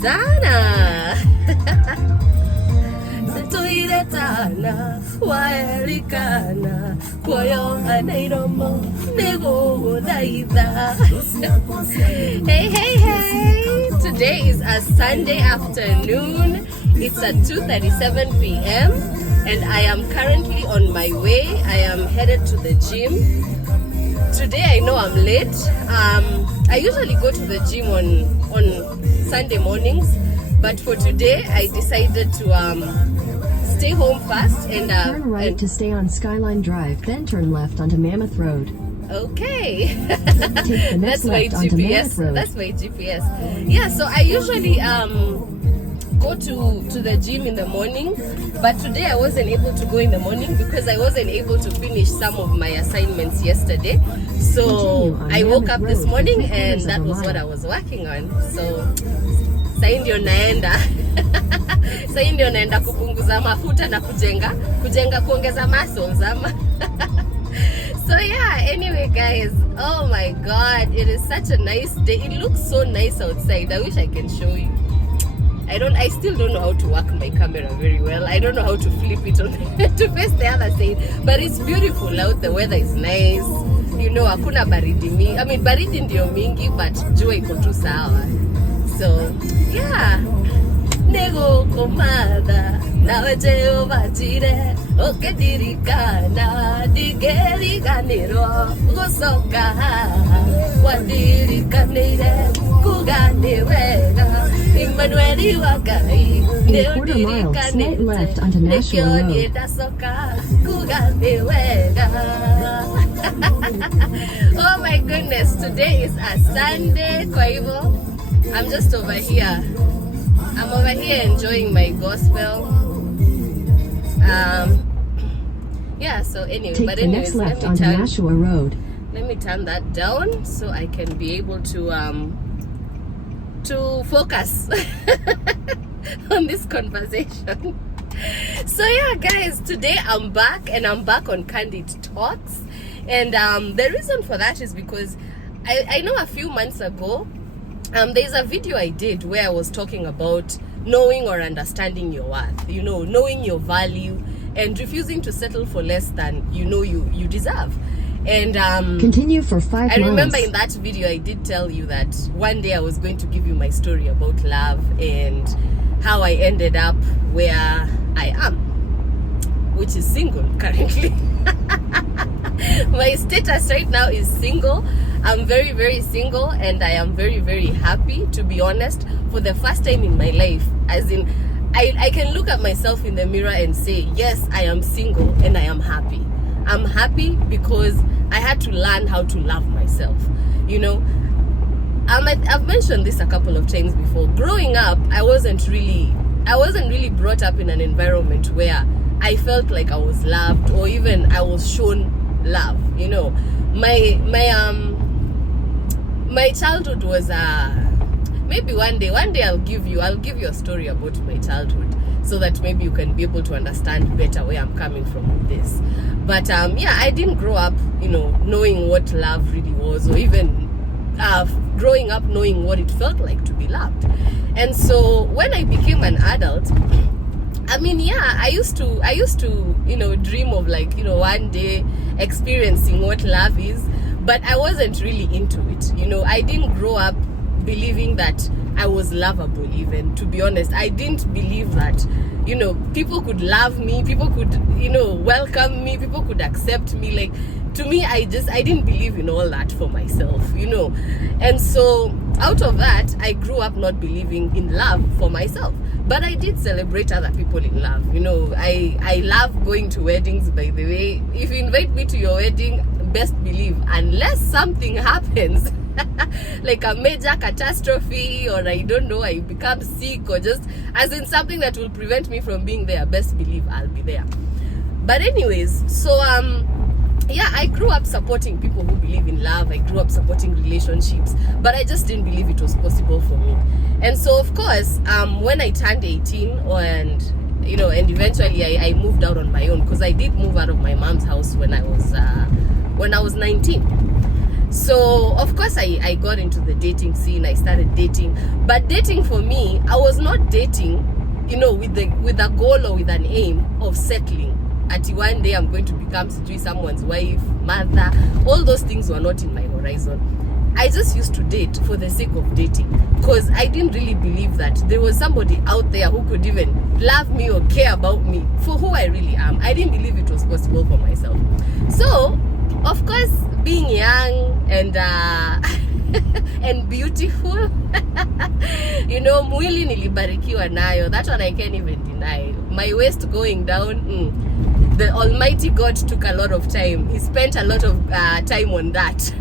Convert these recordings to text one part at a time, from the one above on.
sana. Tuiretana, waelikana, koyo anairomo, nego daida. Hey. Today is a Sunday afternoon. It's at 2:37 p.m. and I am currently on my way. I am headed to the gym. Today I know I'm late. I usually go to the gym on Sunday mornings, but for today I decided to stay home first and turn right to stay on Skyline Drive, then turn left onto Mammoth Road. Okay. Take the next left onto Mammoth Road. That's my GPS. Yeah, so I usually go to the gym in the morning, but today I wasn't able to go in the morning because I wasn't able to finish some of my assignments yesterday. So I woke up this morning and that was what I was working on. So sai ndio naenda kupunguza mafuta na kujenga kuongeza muscles ama. So yeah, anyway guys, oh my god, it is such a nice day. It looks so nice outside. I wish I can show you. I still don't know how to work my camera very well. I don't know how to flip it on to face the other side. But it's beautiful out. The weather is nice. You know, hakuna baridi mingi. I mean, baridi ndio mingi, but jua iko tu sawa. So, yeah. Nego komada na wejeo bajire okedirikana digeriganiro gosoka wadirikanire kuganiwega Emmanuel wagai straight left onto National Road. Oh my goodness, today is a Sunday. Kwa hivyo I'm just over here. I'm over here enjoying my gospel. Yeah, so anyway, take the next left onto Nashua Road. Let me turn that down so I can be able to focus on this conversation. So yeah, guys, today I'm back and I'm back on Candid Talks, and the reason for that is because I know a few months ago there's a video I did where I was talking about knowing or understanding your worth, you know, knowing your value and refusing to settle for less than you know you deserve. And continue for 5 miles. I remember in that video I did tell you that one day I was going to give you my story about love and how I ended up where I am, which is single currently. My status right now is single. I'm very, very single, and I am very, very happy, to be honest, for the first time in my life. As in, I can look at myself in the mirror and say, yes, I am single and I am happy. I'm happy because I had to learn how to love myself. You know, I've mentioned this a couple of times before. Growing up, I wasn't really brought up in an environment where I felt like I was loved or even I was shown love. You know, my childhood was maybe one day I'll give you a story about my childhood so that maybe you can be able to understand better where I'm coming from with this. But yeah, I didn't grow up, you know, knowing what love really was, or even growing up knowing what it felt like to be loved. And so when I became an adult, I mean, yeah, I used to, you know, dream of, like, you know, one day experiencing what love is, but I wasn't really into it. You know, I didn't grow up believing that I was lovable even, to be honest. I didn't believe that, you know, people could love me, people could, you know, welcome me, people could accept me. Like, to me, I didn't believe in all that for myself, you know. And so out of that, I grew up not believing in love for myself. But I did celebrate other people in love. You know, I love going to weddings, by the way. If you invite me to your wedding, best believe, unless something happens, like a major catastrophe, or I don't know, I become sick, or just as in something that will prevent me from being there, best believe I'll be there. But anyways, so yeah, I grew up supporting people who believe in love. I grew up supporting relationships, but I just didn't believe it was possible for me. And so of course, when I turned 18, and you know, and eventually I moved out on my own, because I did move out of my mom's house when I was 19. So of course I got into the dating scene. I started dating, but dating for me, I was not dating, with a goal or with an aim of settling. At one day I'm going to become someone's wife, mother. All those things were not in my horizon. I just used to date for the sake of dating, because I didn't really believe that there was somebody out there who could even love me or care about me for who I really am. I didn't believe it was possible for myself. So of course, being young and and beautiful, mwili nilibarikiwa nayo. That one I can't even deny. My waist going down, the Almighty God took a lot of time. He spent a lot of time on that.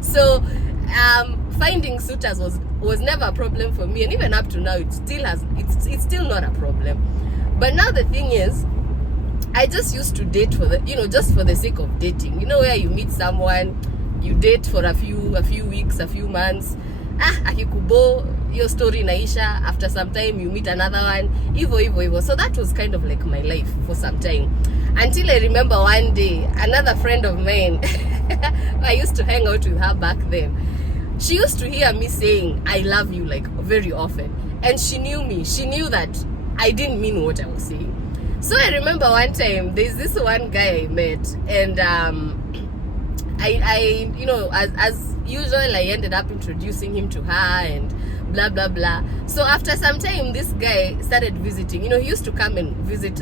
So finding suitors was never a problem for me, and even up to now it's still not a problem. But now the thing is, I just used to date for just for the sake of dating. Where you meet someone, you date for a few weeks, a few months, akikubo, your story naisha, after some time you meet another one, evo. So that was kind of like my life for some time, until I remember one day another friend of mine, I used to hang out with her back then. She used to hear me saying I love you like very often, and she knew me. She knew that I didn't mean what I was saying. So I remember one time there's this one guy I met, and I as usual, I ended up introducing him to her and blah blah blah. So after some time, this guy started visiting. He used to come and visit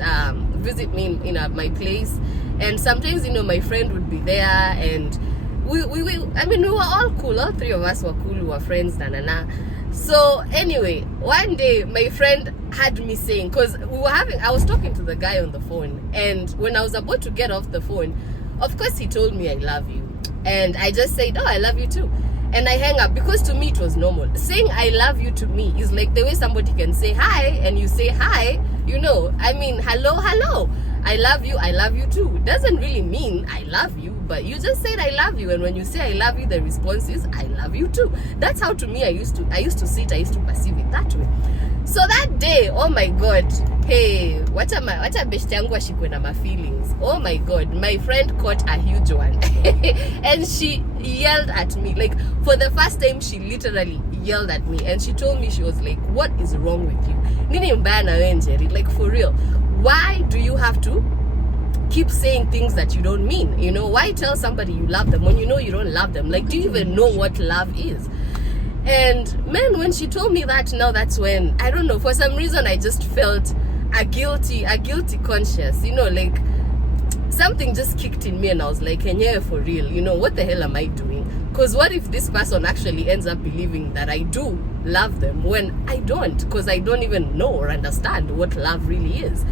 me in my place, and sometimes my friend would be there, and we were all cool. All three of us were cool. We were friends, na. So anyway, one day my friend had me saying, because I was talking to the guy on the phone, and when I was about to get off the phone, of course he told me I love you, and I just said, oh, I love you too, and I hang up, because to me it was normal. Saying I love you to me is like the way somebody can say hi, and you say hi, hello, I love you too. Doesn't really mean I love you, but you just said I love you, and when you say I love you, the response is I love you too. That's how to me I used to perceive it that way. So that day, oh my God, hey, wacha beshte yangu ashikwe na my feelings. Oh my God, my friend caught a huge one. And she yelled at me. Like, for the first time, she literally yelled at me, and she told me, she was like, what is wrong with you? Nini mbaya na wewe Njeri? Like, for real, why do you have to keep saying things that you don't mean? Why tell somebody you love them when you know you don't love them? Like, do you even know what love is? And man, when she told me that, now that's when, I don't know, for some reason I just felt a guilty conscience, like something just kicked in me, and I was like, yeah, for real, what the hell am I doing? Because what if this person actually ends up believing that I do love them when I don't, because I don't even know or understand what love really is.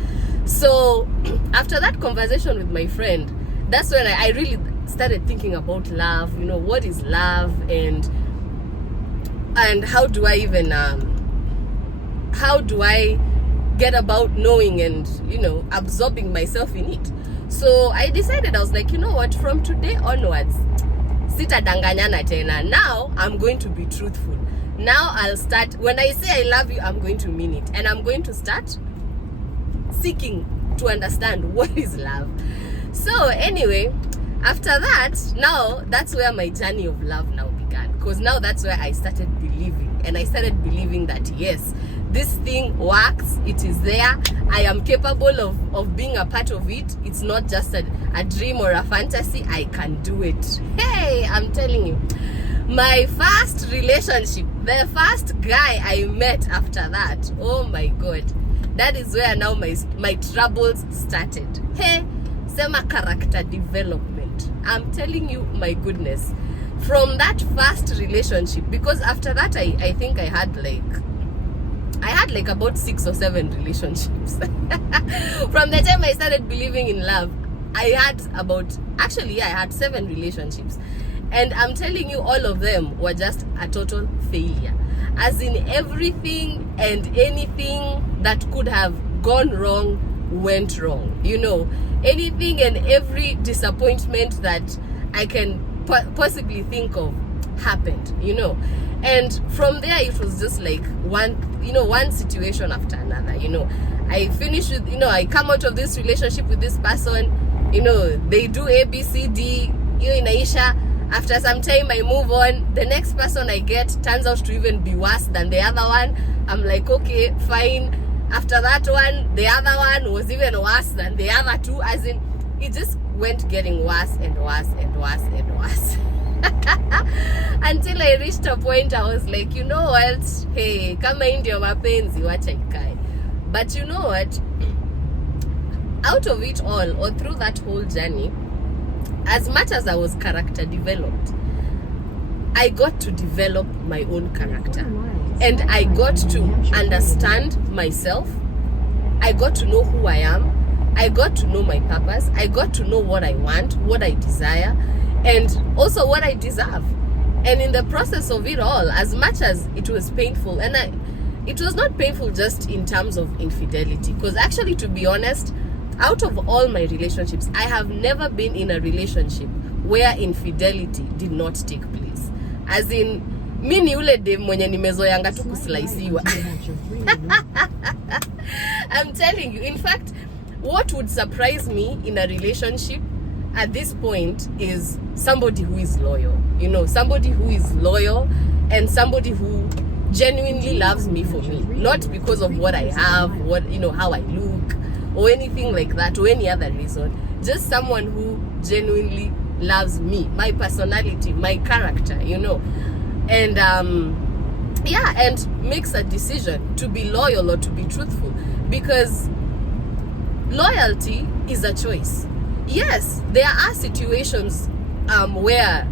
So after that conversation with my friend, that's when I really started thinking about love, what is love, and how do I even how do I get about knowing and absorbing myself in it. So I decided, I was like, what, from today onwards, sitadanganyana tena. Now I'm going to be truthful. Now I'll start, when I say I love you, I'm going to mean it, and I'm going to start seeking to understand what is love. So anyway, after that, now that's where my journey of love now began, because now that's where I started believing, and I started believing that yes, this thing works, it is there, I am capable of being a part of it. It's not just a dream or a fantasy, I can do it. Hey, I'm telling you, my first relationship, the first guy I met after that, oh my God, that is where now my troubles started. Hey, sema character development. I'm telling you, my goodness, from that first relationship, because after that I think I had like about 6 or 7 relationships. From the time I started believing in love, I had 7 relationships, and I'm telling you, all of them were just a total failure, as in everything and anything that could have gone wrong went wrong. Anything and every disappointment that I can possibly think of happened, and from there it was just like one situation after another. I finish with, I come out of this relationship with this person, they do A, B, C, D, inaisha, After some time, I move on. The next person I get turns out to even be worse than the other one. I'm like, okay, fine. After that one, the other one was even worse than the other two. As in, it just went getting worse and worse and worse and worse. Until I reached a point, I was like, you know what? Hey, kama indio mapenzi, wacha ikae. But you know what? Out of it all, or through that whole journey, as much as I was character developed, I got to develop my own character. And I got to understand myself. I got to know who I am. I got to know my purpose. I got to know what I want, what I desire, and also what I deserve. And in the process of it all, as much as it was painful, and it was not painful just in terms of infidelity, because actually, to be honest, out of all my relationships, I have never been in a relationship where infidelity did not take place. As in, mi ni ule dem mwenye nimezoeanga tu kuslaisiwa. I'm telling you, in fact, what would surprise me in a relationship at this point is somebody who is loyal. You know, somebody who is loyal and somebody who genuinely loves me for me, not because of what I have, what, you know, how I look or anything like that, or any other reason. Just someone who genuinely loves me, my personality, my character, you know. And yeah, and makes a decision to be loyal or to be truthful, because loyalty is a choice. Yes, there are situations where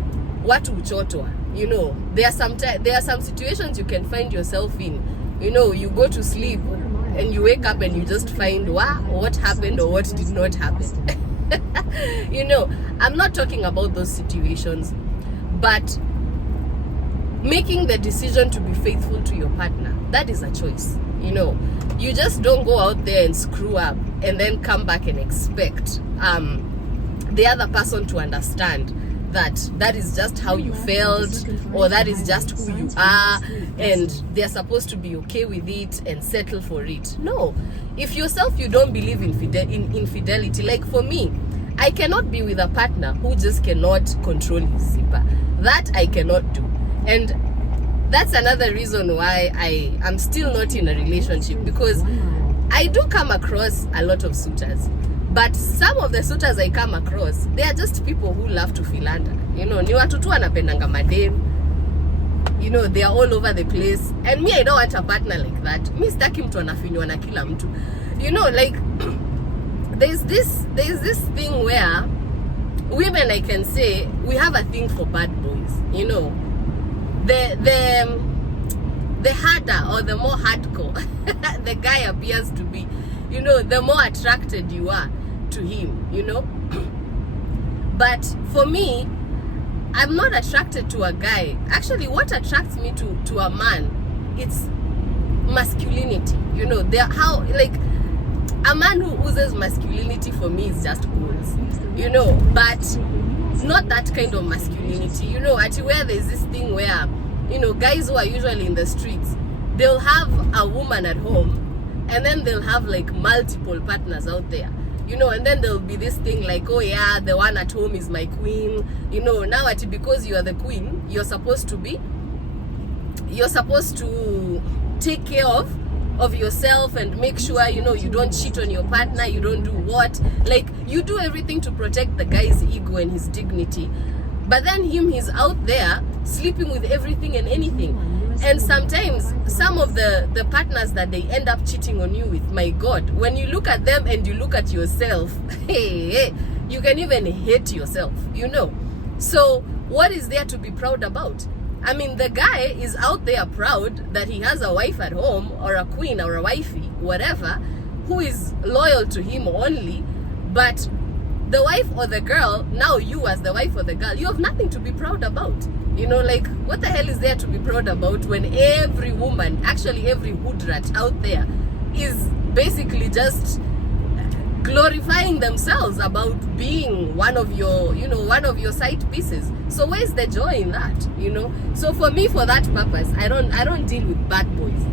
watu uchotwa, you know. There are some situations you can find yourself in. You know, you go to sleep and you wake up and you just find, wow, what happened or what did not happen. You know, I'm not talking about those situations, but making the decision to be faithful to your partner, that is a choice. You know, you just don't go out there and screw up and then come back and expect the other person to understand that that is just how you felt, or that is just who you are, and they're supposed to be okay with it and settle for it. No. If yourself you don't believe in infidelity, like for me, I cannot be with a partner who just cannot control his zipper. That I cannot do. And that's another reason why I am still not in a relationship, because I do come across a lot of suitors. But some of the suitors I come across, they are just people who love to philander. You know, ni watu tu wanapendanga madem. You know, they are all over the place. And me, I don't want a partner like that. Mi sitaki mtu anafinywa na kila mtu. You know, like, there's this thing where women, I can say, we have a thing for bad boys. You know, the harder or the more hardcore the guy appears to be, you know, the more attracted you are to him, you know. But for me, I'm not attracted to a guy. Actually, what attracts me to a man, it's masculinity. You know, how, like, a man who oozes masculinity for me is just goals, you know, but not that kind of masculinity. You know, actually, where there's this thing where, you know, guys who are usually in the streets, they'll have a woman at home, and then they'll have like multiple partners out there, you know, and then there'll be this thing like, oh yeah, the one at home is my queen, you know. Now because you are the queen, you're supposed to take care of yourself and make sure, you know, you don't cheat on your partner, you don't do what, like, you do everything to protect the guy's ego and his dignity. But then he's out there sleeping with everything and anything. And sometimes some of the partners that they end up cheating on you with, my God, when you look at them and you look at yourself, hey, you can even hate yourself, you know. So what is there to be proud about? I mean, the guy is out there proud that he has a wife at home, or a queen or a wifey, whatever, who is loyal to him only. But the wife or the girl, now you as the wife or the girl, you have nothing to be proud about. You know, like, what the hell is there to be proud about when every woman, actually every hood rat out there, is basically just glorifying themselves about being one of your, you know, one of your side pieces? So where's the joy in that, you know? So for me, for that purpose, I don't deal with bad boys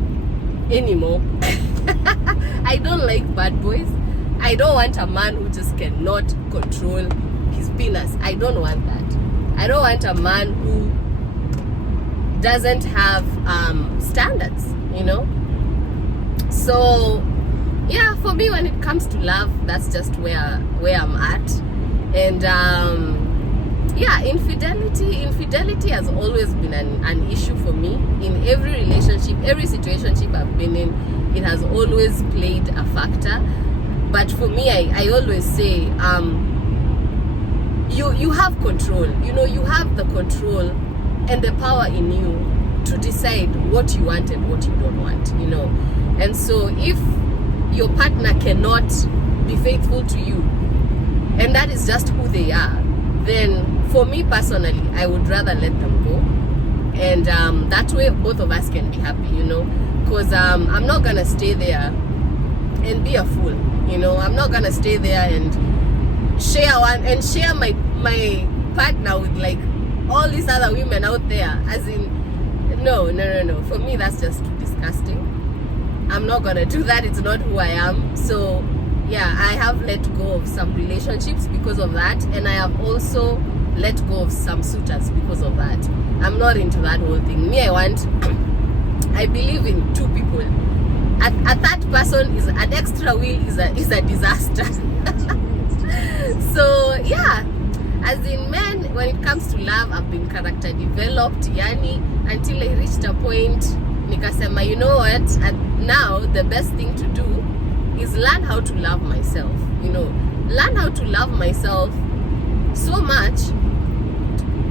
anymore. I don't like bad boys. I don't want a man who just cannot control his penis. I don't want that. I don't want a man who doesn't have standards, you know. So yeah, for me, when it comes to love, that's just where I'm at. And yeah, infidelity has always been an issue for me. In every relationship, every situationship I've been in, it has always played a factor. But for me, I always say, you have control. You know, you have the control and the power in you to decide what you want and what you don't want, you know. And so if your partner cannot be faithful to you, and that is just who they are, then for me personally, I would rather let them go. And that way both of us can be happy, you know. Because I'm not gonna stay there and be a fool, you know. I'm not gonna stay there and share my partner with like all these other women out there. As in, no. For me, that's just too disgusting. I'm not gonna do that. It's not who I am. So yeah, I have let go of some relationships because of that, and I have also let go of some suitors because of that. I'm not into that whole thing. Me, I believe in two people. A third person is an extra wheel is a disaster. So yeah, as in men, when it comes to love, I've been character developed, yani, until I reached a point, nikasema, you know what, and now the best thing to do is learn how to love myself, you know, learn how to love myself so much,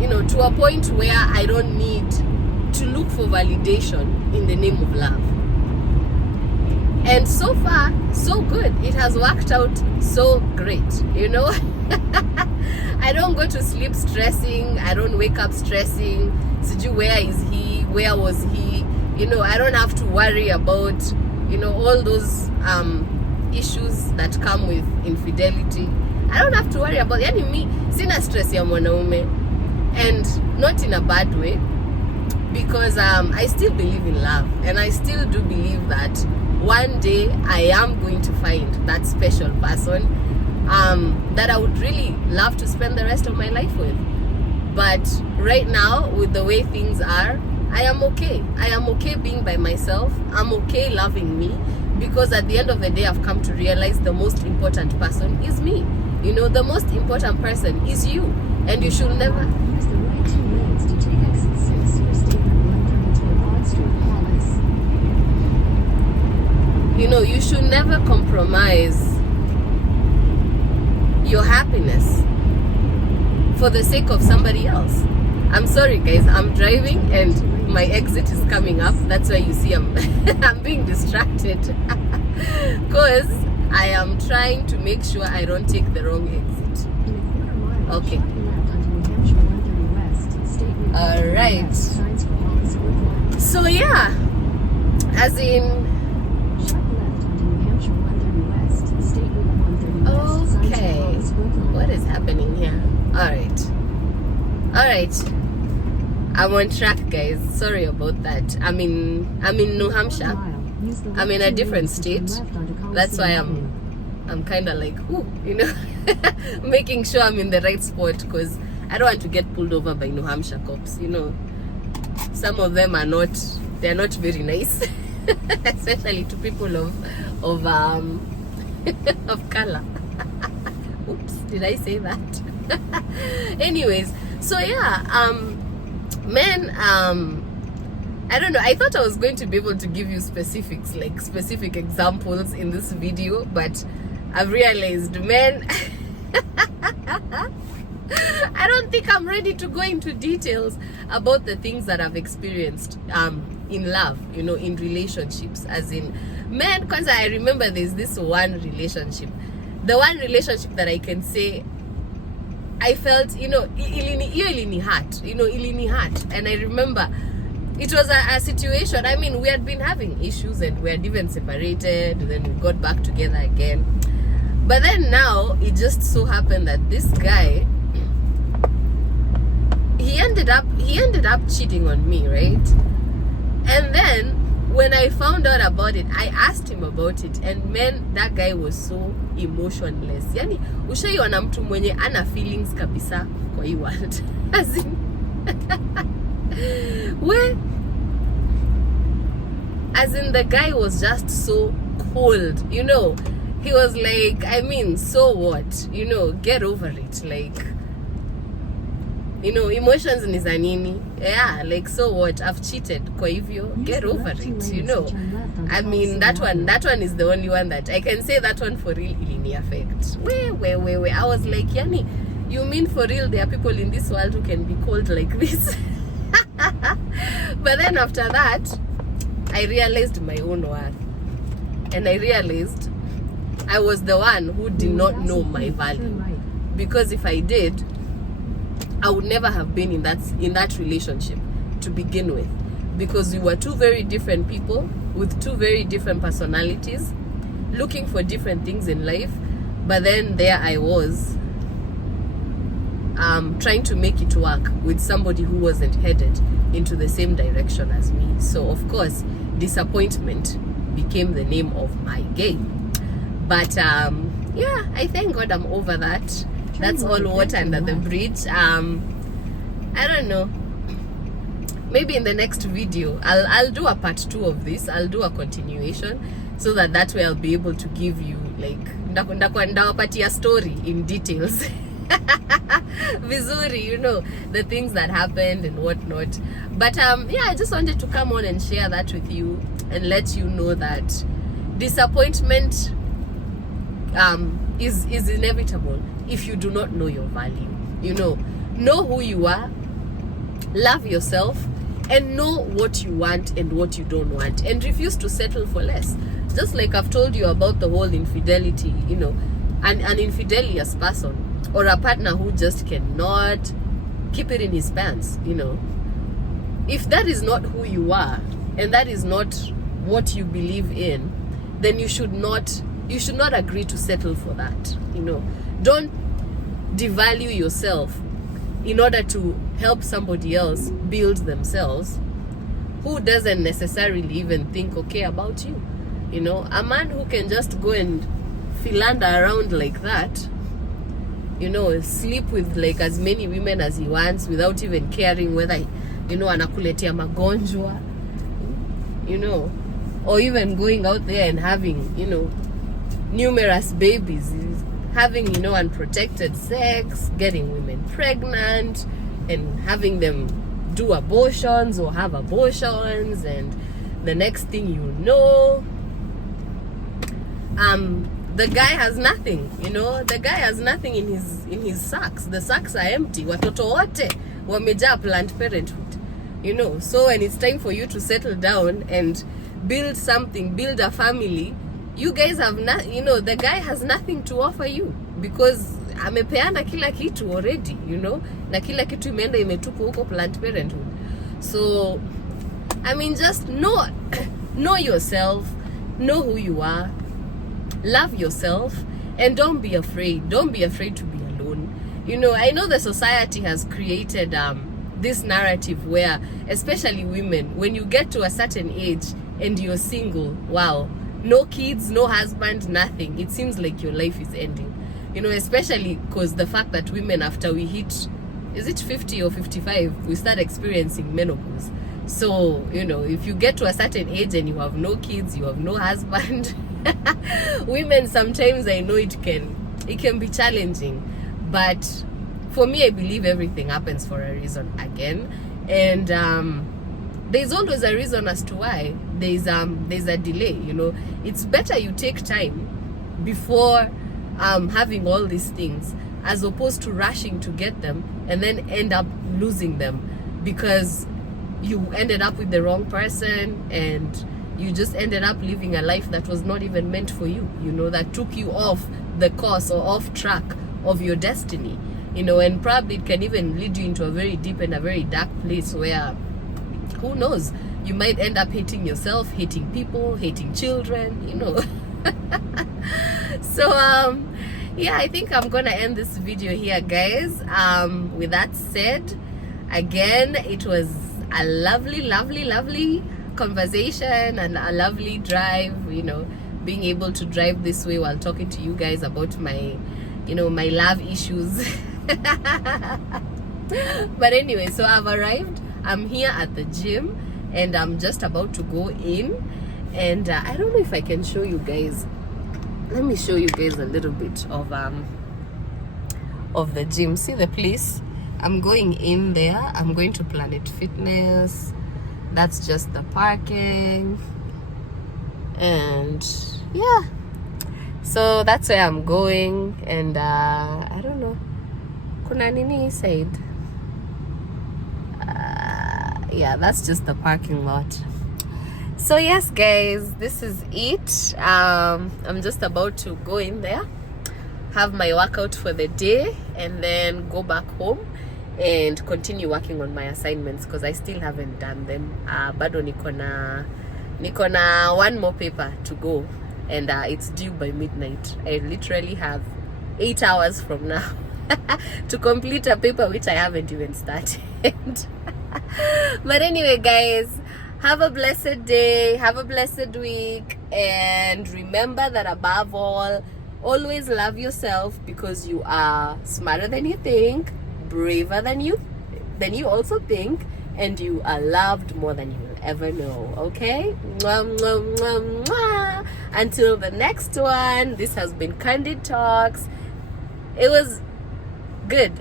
you know, to a point where I don't need to look for validation in the name of love. And so far, so good. It has worked out so great, you know. I don't go to sleep stressing. I don't wake up stressing. Siju, where is he? Where was he? You know, I don't have to worry about, you know, all those issues that come with infidelity. I don't have to worry about, yani me, sina stress ya mwanaume. And not in a bad way, because I still believe in love, and I still do believe that one day I am going to find that special person that I would really love to spend the rest of my life with. But right now, with the way things are, I am okay. I am okay being by myself. I'm okay loving me, because at the end of the day, I've come to realize the most important person is me. You know, the most important person is you, and you should never. Use the right 2 lanes to take exit 6 for State Route 132 Broad Street, Hollis. You know, you should never compromise your happiness for the sake of somebody else. I'm sorry guys, I'm driving and my exit is coming up. That's why you see I'm being distracted because I am trying to make sure I don't take the wrong exit. In a quarter mile, Okay. sharp left onto New Hampshire 130 West, State Route All 130 right. West, signs for Hollis Brookline. So yeah, as in, Sharp left onto New Hampshire 130 West, State Route 130 West, signs for okay, Hollis Brookline. what is happening here? All right, I'm on track guys, sorry about that. I'm in New Hampshire. I'm in a different state. That's why I'm kind of like, ooh, you know, making sure I'm in the right spot, because I don't want to get pulled over by New Hampshire cops. You know, some of them they're not very nice, especially to people of of color. Oops, did I say that? Anyways, so yeah, men, I don't know, I thought I was going to be able to give you specifics, like specific examples in this video, but I've realized, men, I don't think I'm ready to go into details about the things that I've experienced in love, you know, in relationships. As in, men, because I remember there's this one relationship, the one relationship that I can say I felt, you know, ilini hurt, you know, ilini hurt. And I remember it was a situation, I mean, we had been having issues and we had even separated, then we got back together again. But then now, it just so happened that this guy, he ended up cheating on me, right? And then when I found out about it, I asked him about it, and man, that guy was so emotionless. Yani ushaiona mtu mwenye ana feelings kabisa kwa hii world. As in the guy was just so cold, you know. He was like, I mean, so what? You know, get over it. Like, you know, emotions ni za nini? Yeah, like, so what? I've cheated. Kwa hivyo, get over it, you know. I mean, that one is the only one that I can say that one for real ilini affect. Wait. I was like, yani, you mean for real there are people in this world who can be cold like this? But then after that, I realized my own worth. And I realized I was the one who did not know my value. Because if I did, I would never have been in that relationship to begin with. Because we were two very different people with two very different personalities, looking for different things in life. But then there I was, trying to make it work with somebody who wasn't headed into the same direction as me. So of course, disappointment became the name of my game. But yeah, I thank God I'm over that. That's all water under the bridge. I don't know, maybe in the next video I'll do a part 2 of this. I'll do a continuation, so that way I'll be able to give you, like, ndawapatia story in details. Vizuri, you know, the things that happened and whatnot. But yeah, I just wanted to come on and share that with you and let you know that disappointment is inevitable if you do not know your value. You know who you are, love yourself, and know what you want and what you don't want, and refuse to settle for less. Just like I've told you about the whole infidelity, you know, an infidelious person, or a partner who just cannot keep it in his pants, you know. If that is not who you are, and that is not what you believe in, then you should not agree to settle for that, you know. Don't devalue yourself in order to help somebody else build themselves, who doesn't necessarily even think okay about you. You know, a man who can just go and philander around like that, you know, sleep with like as many women as he wants without even caring whether, you know, anakuletea magonjwa, you know, or even going out there and having, you know, numerous babies, having, you know, unprotected sex, getting women pregnant, and having them do abortions or have abortions, and the next thing you know, the guy has nothing, you know. The guy has nothing in his sacks. The sacks are empty. Watoto wote wamejaa Planned Parenthood, you know. So when it's time for you to settle down and build something, build a family, you guys have not, you know, the guy has nothing to offer you, because amepeana kila kitu already, you know, na kila kitu imeenda imetuko huko Planned Parenthood. So I mean, just know yourself, know who you are, love yourself, and don't be afraid to be alone. You know, I know the society has created this narrative where, especially women, when you get to a certain age and you're single, wow, no kids, no husband, nothing, it seems like your life is ending. You know, especially because the fact that women, after we hit, is it 50 or 55, we start experiencing menopause. So, you know, if you get to a certain age and you have no kids, you have no husband, women, sometimes I know it can be challenging. But for me, I believe everything happens for a reason again. And there's always a reason as to why there's a delay, you know. It's better you take time before having all these things, as opposed to rushing to get them and then end up losing them because you ended up with the wrong person, and you just ended up living a life that was not even meant for you, you know, that took you off the course or off track of your destiny, you know. And probably it can even lead you into a very deep and a very dark place where, who knows, you might end up hating yourself, hating people, hating children, you know. So yeah, I think I'm gonna end this video here, guys. With that said, again, it was a lovely conversation and a lovely drive, you know, being able to drive this way while talking to you guys about my, you know, my love issues. But anyway, so I've arrived. I'm here at the gym and I'm just about to go in, and I don't know if I can show you guys. Let me show you guys a little bit of the gym. See the place? I'm going in there. I'm going to Planet Fitness. That's just the parking, and yeah, so that's where I'm going. And I don't know, kuna nini said, yeah, that's just the parking lot. So yes guys, this is it. I'm just about to go in there, have my workout for the day, and then go back home and continue working on my assignments because I still haven't done them. Bado niko na one more paper to go, and it's due by midnight. I literally have 8 hours from now to complete a paper which I haven't even started. But anyway guys, have a blessed day, have a blessed week, and remember that above all, always love yourself, because you are smarter than you think, braver than you also think, and you are loved more than you will ever know. Okay, mwah, mwah, mwah, mwah. Until the next one, this has been Candid Talks. It was good.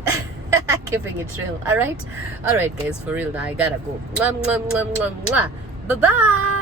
Keeping it real. All right guys, for real now, I gotta go. Mwah, mwah, mwah, mwah, mwah. Bye bye.